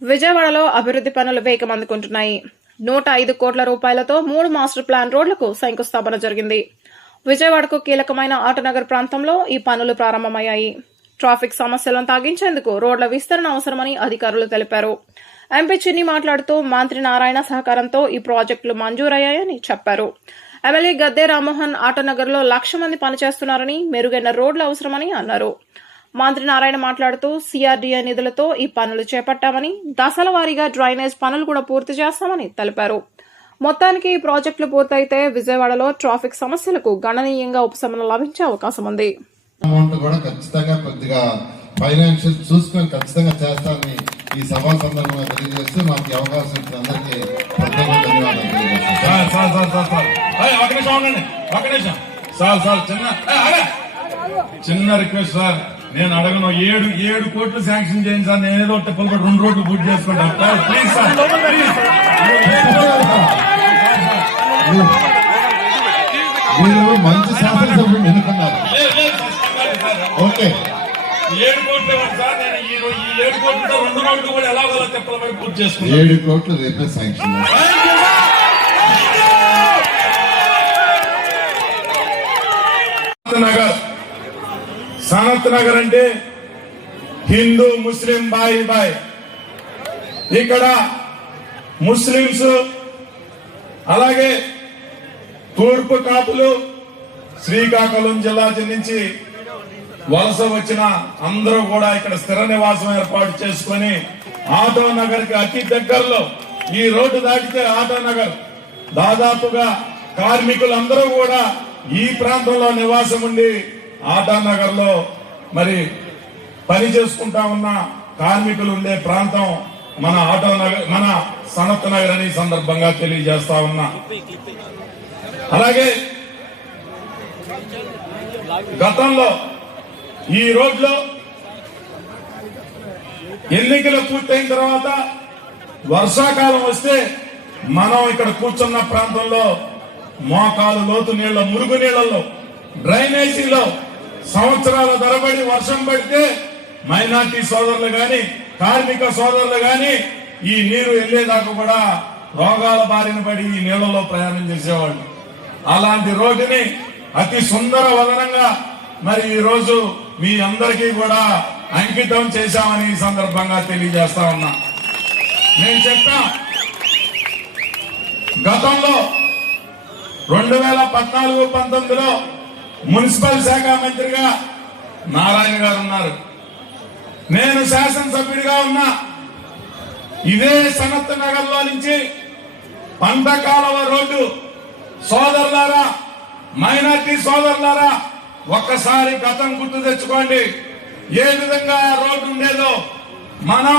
విజయవాడలో అభివృద్ది పనులు వేగం అందుకుంటున్నాయి. 105 కోట్ల రూపాయలతో 3 మాస్టర్ ప్లాన్ రోడ్లకు శంకుస్థాపన జరిగింది. విజయవాడకు కీలకమైన ఆటోనగర్ ప్రాంతంలో ఈ పనులు ప్రారంభమయ్యాయి. ట్రాఫిక్ సమస్యలను తగ్గించేందుకు రోడ్ల విస్తరణ అవసరమని అధికారులు తెలిపారు. ఎంపీ చిన్ని మాట్లాడుతూ మంత్రి నారాయణ సహకారంతో ఈ ప్రాజెక్టులు మంజూరయ్యాయని చెప్పారు. ఎమ్మెల్యే గద్దె రామ్మోహన్ ఆటోనగర్లో 1,00,000 మంది పనిచేస్తున్నారని, మెరుగైన రోడ్లు అవసరమని అన్నారు. మంత్రి నారాయణ మాట్లాడుతూ సిఆర్డీఏ నిధులతో ఈ పనులు చేపట్టామని, దశల వారీగా డ్రైనేజ్ పనులు కూడా పూర్తి చేస్తామని తెలిపారు. మొత్తానికి ఈ ప్రాజెక్టులు పూర్తయితే విజయవాడలో ట్రాఫిక్ సమస్యలకు గణనీయంగా ఉపశమనం లభించే అవకాశం ఉంది. ఫైనాన్షియల్ చూసుకొని ఖచ్చితంగా చేస్తారని ఈ సభా సందర్భంగా తెలియజేస్తూ మాకు అవకాశం ఇచ్చిన అందరికీ ప్రత్యేక ధన్యవాదాలు తెలియజేస్తాను. చిన్న రిక్వెస్ట్ సార్, నేను అడగను 7 కోట్లు శాంక్షన్ చేయండి సార్, నేను ఏదో టెంపుల్ 2 రోడ్లు పూర్తి చేసుకుంటాను ప్లీజ్ సార్. మీరు మంచి శాసనసభ్యులు ఎన్నుకున్నారు. ఓకే, 7 కోట్లు ఇవ్వండి సార్, నేను ఈ 7 కోట్లతో 2 రోడ్లు కూడా ఎలాగో టెంపుల్ పూర్తి చేసుకుంటాను. 7 కోట్లు రేపే శాంక్షన్. సనత్ నగర్ అంటే హిందూ ముస్లిం బాయ్ బాయ్. ఇక్కడ ముస్లింస్, అలాగే తూర్పు కాపులు, శ్రీకాకుళం జిల్లా నుంచి వలస వచ్చిన అందరూ కూడా ఇక్కడ స్థిర నివాసం ఏర్పాటు చేసుకుని ఆటో నగర్ కి అతి దగ్గరలో, ఈ రోడ్డు దాటితే ఆటో నగర్, దాదాపుగా కార్మికులందరూ కూడా ఈ ప్రాంతంలో నివాసం ఉండి ఆటో నగర్ లో మరి పని చేసుకుంటా ఉన్న కార్మికులు ఉండే ప్రాంతం మన ఆటో నగర్, మన సనత్ నగర్ అని సందర్భంగా తెలియజేస్తా ఉన్నా. అలాగే గతంలో ఈ రోడ్లో ఎన్నికలు పూర్తయిన తర్వాత వర్షాకాలం వస్తే మనం ఇక్కడ కూర్చున్న ప్రాంతంలో మోకాలు లోతు నీళ్ల, మురుగు నీళ్లలో, డ్రైనేజీలో సంవత్సరాల తరబడి వర్షం పడితే మైనార్టీ సోదరులు గాని, కార్మిక సోదరులు గాని ఈ నీరు వెళ్లేదాకా కూడా రోగాల బారిన పడి ఈ నీళ్లలో ప్రయాణం చేసేవాళ్ళు. అలాంటి రోడ్డుని అతి సుందర వదనంగా మరి ఈ రోజు మీ అందరికీ కూడా అంకితం చేశామని ఈ సందర్భంగా తెలియజేస్తా ఉన్నా. నేను చెప్పా, గతంలో 2014-19లో మున్సిపల్ శాఖ మంత్రిగా నారాయణ గారు ఉన్నారు, నేను శాసనసభ్యుడిగా ఉన్నా. ఇదే సనత్ నగర్ లో నుంచి పంటకాలవ రోడ్డు సోదరులారా, మైనార్టీ సోదరులారా, ఒక్కసారి గతం గుర్తు తెచ్చుకోండి. ఏ విధంగా రోడ్డు ఉండేదో మనం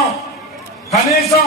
కనీసం